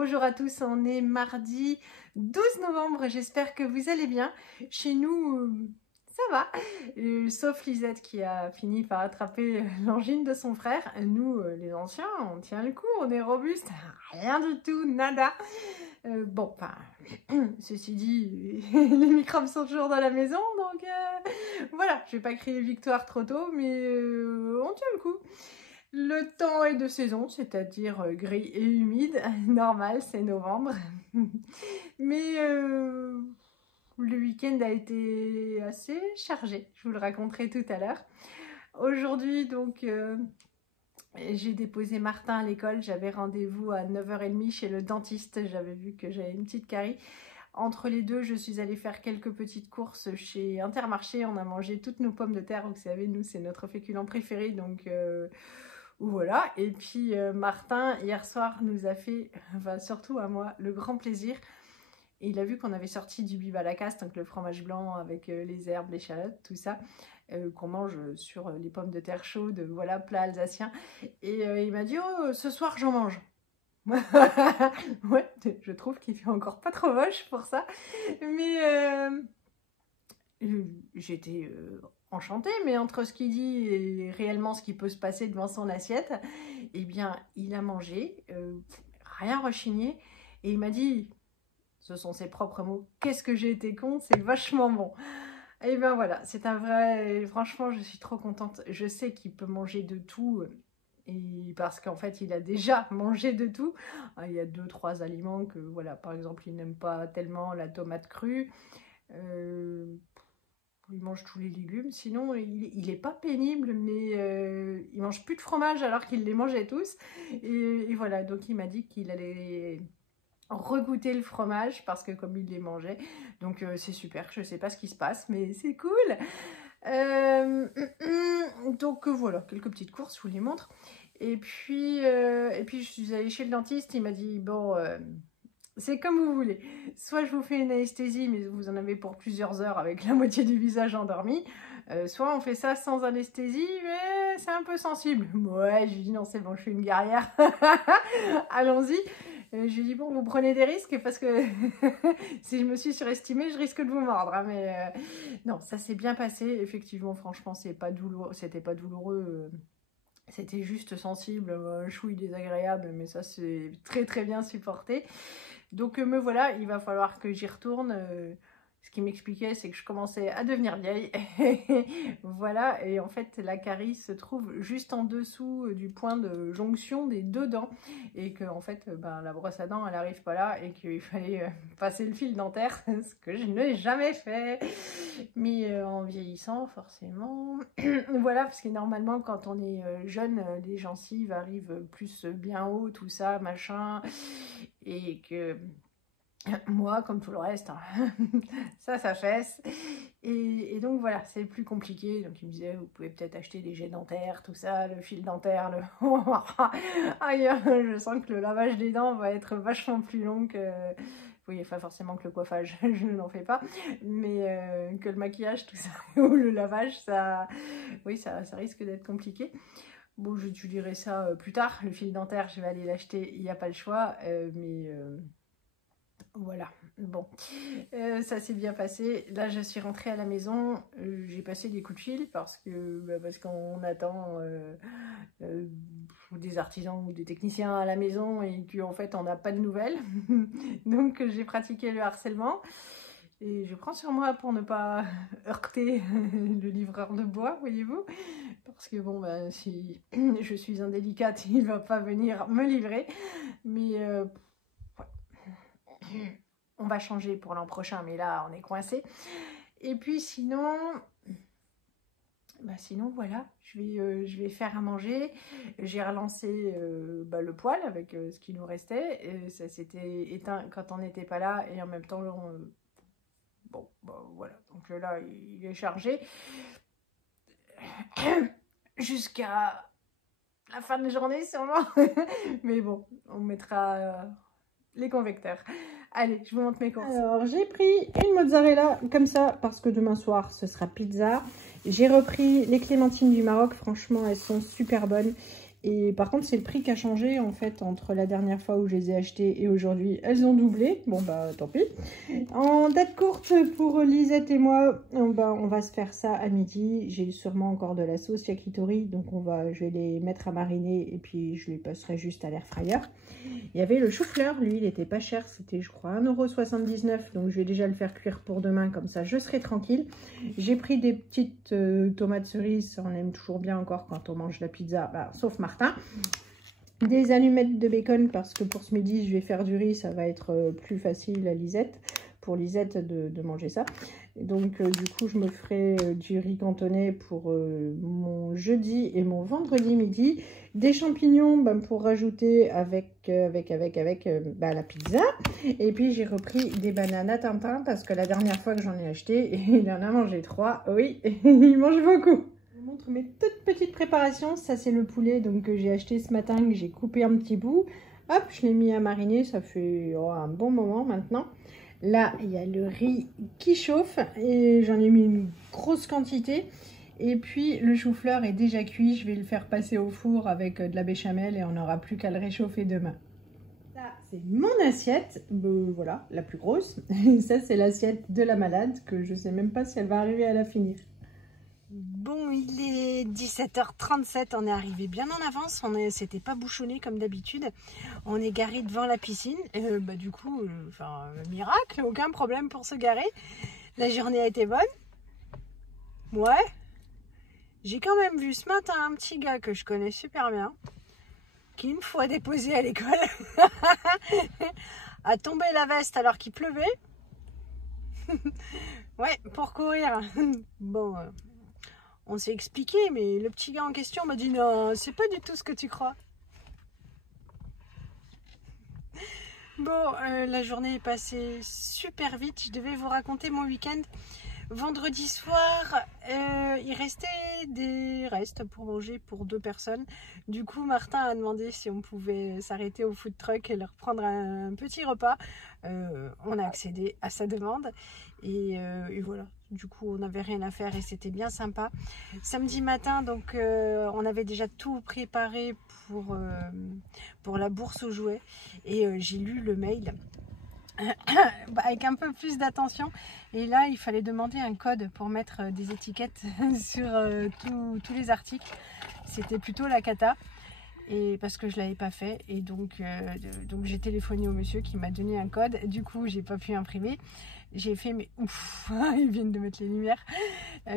Bonjour à tous, on est mardi 12 novembre, j'espère que vous allez bien. Chez nous, ça va, sauf Lisette qui a fini par attraper l'angine de son frère. Nous, les anciens, on tient le coup, on est robuste, rien du tout, nada. Bon, enfin, ceci dit, les microbes sont toujours dans la maison, donc voilà, je vais pas crier victoire trop tôt, mais on tient le coup. Le temps est de saison, c'est-à-dire gris et humide, normal, c'est novembre. Mais le week-end a été assez chargé, je vous le raconterai tout à l'heure. Aujourd'hui, donc, j'ai déposé Martin à l'école, j'avais rendez-vous à 9h30 chez le dentiste, j'avais vu que j'avais une petite carie. Entre les deux, je suis allée faire quelques petites courses chez Intermarché, on a mangé toutes nos pommes de terre, vous savez, nous, c'est notre féculent préféré, donc... voilà, et puis Martin, hier soir, nous a fait, enfin surtout à moi, le grand plaisir. Et il a vu qu'on avait sorti du bib à la casse, donc le fromage blanc avec les herbes, l'échalote, tout ça, qu'on mange sur les pommes de terre chaudes, voilà, plat alsacien. Et il m'a dit, oh, ce soir j'en mange. Ouais, je trouve qu'il fait encore pas trop moche pour ça. Mais j'étais... enchantée, mais entre ce qu'il dit et réellement ce qui peut se passer devant son assiette, eh bien, il a mangé, rien rechigné, et il m'a dit, ce sont ses propres mots, qu'est-ce que j'ai été con, c'est vachement bon. Et bien voilà, c'est un vrai, franchement, je suis trop contente. Je sais qu'il peut manger de tout, et parce qu'en fait, il a déjà mangé de tout. Il y a 2-3 aliments que, voilà, par exemple, il n'aime pas tellement la tomate crue. Il mange tous les légumes, sinon il n'est pas pénible, mais il mange plus de fromage alors qu'il les mangeait tous. Et voilà, donc il m'a dit qu'il allait regoûter le fromage parce que comme il les mangeait, donc c'est super, je sais pas ce qui se passe, mais c'est cool. Donc voilà, quelques petites courses, je vous les montre. Et puis je suis allée chez le dentiste, il m'a dit, bon... c'est comme vous voulez. Soit je vous fais une anesthésie, mais vous en avez pour plusieurs heures avec la moitié du visage endormi. Soit on fait ça sans anesthésie, mais c'est un peu sensible. Ouais, je lui dis non, c'est bon, je suis une guerrière. Allons-y. Je lui dis bon, vous prenez des risques parce que si je me suis surestimée, je risque de vous mordre. Hein, mais non, ça s'est bien passé. Effectivement, franchement, c'était pas douloureux. C'était juste sensible, un chouille désagréable, mais ça c'est très très bien supporté. Donc me voilà, il va falloir que j'y retourne. Ce qui m'expliquait, c'est que je commençais à devenir vieille. Voilà, et en fait, la carie se trouve juste en dessous du point de jonction des deux dents. Et que, en fait, la brosse à dents, elle n'arrive pas là. Et qu'il fallait passer le fil dentaire, ce que je n'ai jamais fait. Mais en vieillissant, forcément. Voilà, parce que normalement, quand on est jeune, les gencives arrivent plus bien haut, tout ça, machin. Et que... moi, comme tout le reste, hein, ça s'affaisse. Et donc voilà, c'est plus compliqué. Donc il me disait, vous pouvez peut-être acheter des jets dentaires, tout ça, le fil dentaire. Aïe, je sens que le lavage des dents va être vachement plus long que... Oui, enfin forcément que le coiffage, je n'en fais pas. Mais que le maquillage, tout ça, ou le lavage, ça... Oui, ça risque d'être compliqué. Bon, j'étudierai ça plus tard. Le fil dentaire, je vais aller l'acheter, il n'y a pas le choix. Mais... voilà, bon, ça s'est bien passé. Là, je suis rentrée à la maison. J'ai passé des coups de fil parce qu'on attend des artisans ou des techniciens à la maison et qu'en fait, on n'a pas de nouvelles. Donc, j'ai pratiqué le harcèlement. Et je prends sur moi pour ne pas heurter le livreur de bois, voyez-vous. Parce que bon, si je suis indélicate, il ne va pas venir me livrer. Mais... on va changer pour l'an prochain, mais là, on est coincé. Et puis sinon... sinon, voilà, je vais faire à manger. J'ai relancé le poêle avec ce qui nous restait. Et ça s'était éteint quand on n'était pas là. Et en même temps, voilà. Donc là, il est chargé. Jusqu'à la fin de la journée, sûrement. Mais bon, on mettra les convecteurs. Allez, je vous montre mes courses. Alors, j'ai pris une mozzarella comme ça parce que demain soir, ce sera pizza. J'ai repris les clémentines du Maroc. Franchement, elles sont super bonnes. Et par contre, c'est le prix qui a changé en fait entre la dernière fois où je les ai achetées et aujourd'hui. Elles ont doublé. Bon bah tant pis. En date courte pour Lisette et moi, on va se faire ça à midi. J'ai sûrement encore de la sauce yakitori, donc je vais les mettre à mariner et puis je les passerai juste à l'air fryer. Il y avait le chou-fleur, lui il était pas cher, c'était je crois 1,79 €, donc je vais déjà le faire cuire pour demain, comme ça je serai tranquille. J'ai pris des petites tomates cerises, on aime toujours bien encore quand on mange la pizza, bah, sauf Martin. Des allumettes de bacon parce que pour ce midi je vais faire du riz, ça va être plus facile à Lisette, pour Lisette de manger ça. Donc du coup je me ferai du riz cantonais pour mon jeudi et mon vendredi midi. Des champignons pour rajouter avec la pizza. Et puis j'ai repris des bananes à Tintin parce que la dernière fois que j'en ai acheté, il en a mangé 3. Oui, il mange beaucoup. Je vous montre mes toutes petites préparations. Ça c'est le poulet donc, que j'ai acheté ce matin, que j'ai coupé un petit bout. Hop, je l'ai mis à mariner, ça fait un bon moment maintenant. Là, il y a le riz qui chauffe et j'en ai mis une grosse quantité. Et puis, le chou-fleur est déjà cuit. Je vais le faire passer au four avec de la béchamel et on n'aura plus qu'à le réchauffer demain. Ça, c'est mon assiette. Voilà, la plus grosse. Et ça, c'est l'assiette de la malade que je ne sais même pas si elle va arriver à la finir. Bon, il est 17h37, on est arrivé bien en avance, c'était pas bouchonné comme d'habitude. On est garé devant la piscine, du coup, miracle, aucun problème pour se garer. La journée a été bonne. Ouais. J'ai quand même vu ce matin un petit gars que je connais super bien, qui une fois déposé à l'école, a tombé la veste alors qu'il pleuvait. Ouais, pour courir. Bon... On s'est expliqué, mais le petit gars en question m'a dit non, c'est pas du tout ce que tu crois. Bon, la journée est passée super vite. Je devais vous raconter mon week-end. Vendredi soir, il restait des restes pour manger pour 2 personnes. Du coup, Martin a demandé si on pouvait s'arrêter au food truck et leur prendre un petit repas. On a accédé à sa demande et voilà. Du coup, on n'avait rien à faire et c'était bien sympa. Samedi matin, donc, on avait déjà tout préparé pour la bourse aux jouets et j'ai lu le mail avec un peu plus d'attention. Et là, il fallait demander un code pour mettre des étiquettes sur tous les articles. C'était plutôt la cata. Et parce que je ne l'avais pas fait. Et donc j'ai téléphoné au monsieur qui m'a donné un code. Du coup, j'ai pas pu imprimer. J'ai fait, mais ouf, ils viennent de mettre les lumières.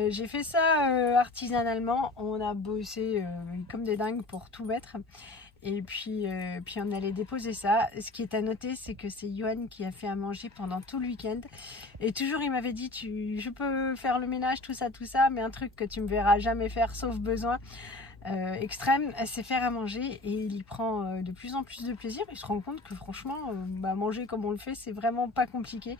J'ai fait ça artisanalement. On a bossé comme des dingues pour tout mettre. Et puis on allait déposer ça. Ce qui est à noter, c'est que c'est Johan qui a fait à manger pendant tout le week-end. Et toujours, il m'avait dit, je peux faire le ménage, tout ça, mais un truc que tu me verras jamais faire, sauf besoin extrême, c'est faire à manger. Et il y prend de plus en plus de plaisir. Il se rend compte que franchement, manger comme on le fait, c'est vraiment pas compliqué.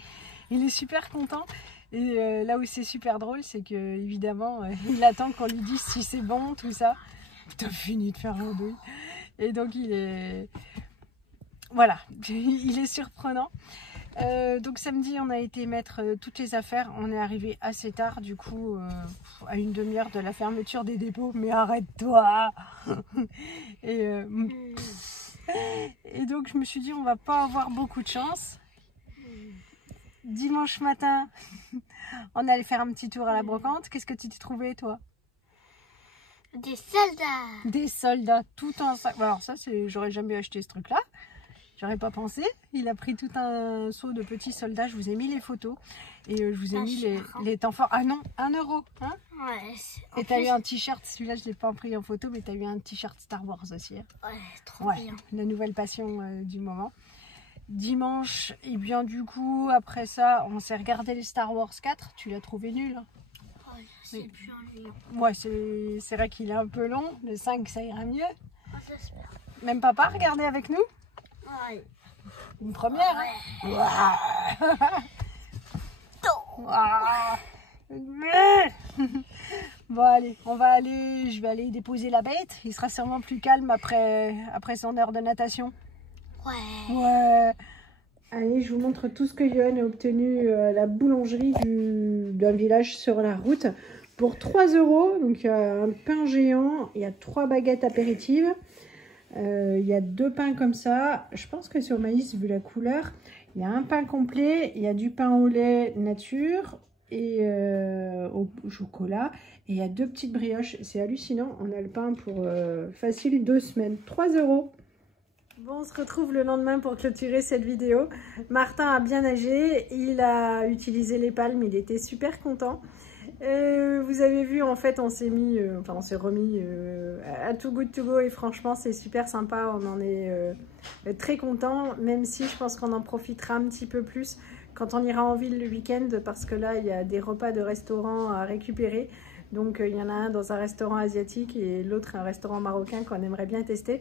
Il est super content. Et là où c'est super drôle, c'est que évidemment, il attend qu'on lui dise si c'est bon, tout ça. T'as fini de faire l'andouille. Et donc il est... Voilà, il est surprenant. Donc samedi, on a été mettre toutes les affaires. On est arrivé assez tard, du coup, à une demi-heure de la fermeture des dépôts. Mais arrête-toi. Et donc je me suis dit, on va pas avoir beaucoup de chance. Dimanche matin, on allait faire un petit tour à la brocante. Qu'est-ce que tu t'es trouvé, toi? Des soldats. Des soldats tout en sac. Alors ça, j'aurais jamais acheté ce truc-là. J'aurais pas pensé. Il a pris tout un seau de petits soldats. Je vous ai mis les photos. Et je vous ai mis les temps forts. Ah non, 1 €. Hein, Ouais. et tu as eu un t-shirt. Celui-là, je l'ai pas pris en photo, mais tu as eu un t-shirt Star Wars aussi. Hein. Ouais, trop bien. La nouvelle passion du moment. Dimanche, et bien du coup, après ça, on s'est regardé les Star Wars 4. Tu l'as trouvé nul, hein? Ouais, c'est plus un lion. Ouais, c'est vrai qu'il est un peu long. Le 5, ça ira mieux. Oh, j'espère. Même papa, regardez avec nous. Ouais. Une première. Ouais. Hein. Bon allez, je vais aller déposer la bête. Il sera sûrement plus calme après son heure de natation. Ouais. Ouais. Allez, je vous montre tout ce que Johan a obtenu à la boulangerie d'un village sur la route pour 3 €. Donc il y a un pain géant, il y a 3 baguettes apéritives. Il y a 2 pains comme ça. Je pense que c'est au maïs vu la couleur. Il y a un pain complet, il y a du pain au lait nature et au chocolat. Et il y a 2 petites brioches. C'est hallucinant. On a le pain pour facile 2 semaines. 3 €. Bon, on se retrouve le lendemain pour clôturer cette vidéo. Martin a bien nagé, il a utilisé les palmes, il était super content. Vous avez vu, en fait, on s'est remis à Too Good To Go et franchement, c'est super sympa. On en est très content, même si je pense qu'on en profitera un petit peu plus quand on ira en ville le week-end parce que là, il y a des repas de restaurant à récupérer. Donc, il y en a un dans un restaurant asiatique et l'autre un restaurant marocain qu'on aimerait bien tester.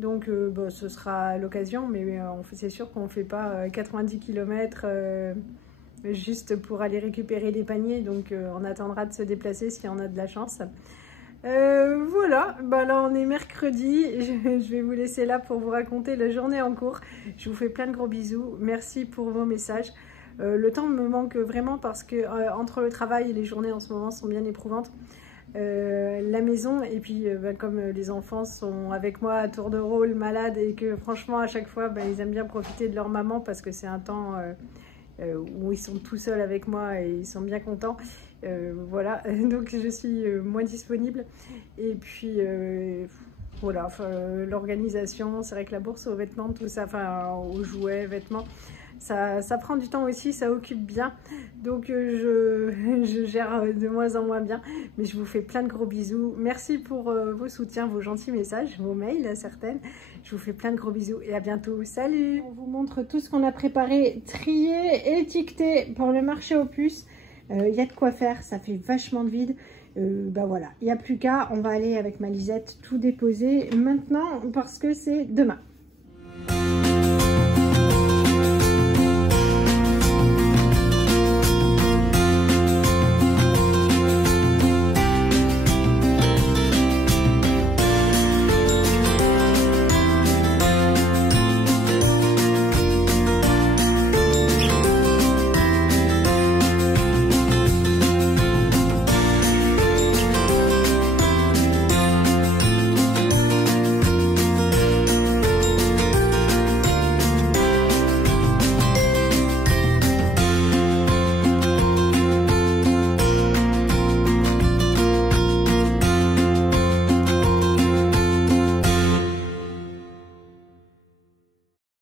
Donc, bon, ce sera l'occasion, mais c'est sûr qu'on ne fait pas 90 km juste pour aller récupérer les paniers. Donc, on attendra de se déplacer si on a de la chance. Voilà, bah là on est mercredi. Je vais vous laisser là pour vous raconter la journée en cours. Je vous fais plein de gros bisous. Merci pour vos messages. Le temps me manque vraiment parce que entre le travail et les journées en ce moment sont bien éprouvantes. La maison et puis comme les enfants sont avec moi à tour de rôle malades et que franchement à chaque fois ils aiment bien profiter de leur maman parce que c'est un temps où ils sont tout seuls avec moi et ils sont bien contents, voilà, donc je suis moins disponible et puis voilà, l'organisation, c'est vrai que la bourse aux vêtements, tout ça, enfin aux jouets, vêtements, ça prend du temps aussi, ça occupe bien. Donc je gère de moins en moins bien. Mais je vous fais plein de gros bisous. Merci pour vos soutiens, vos gentils messages, vos mails certaines. Je vous fais plein de gros bisous et à bientôt. Salut! On vous montre tout ce qu'on a préparé, trié, étiqueté pour le marché aux puces. Il y a de quoi faire, ça fait vachement de vide. Bah voilà, il n'y a plus qu'à. On va aller avec ma Lisette tout déposer maintenant parce que c'est demain.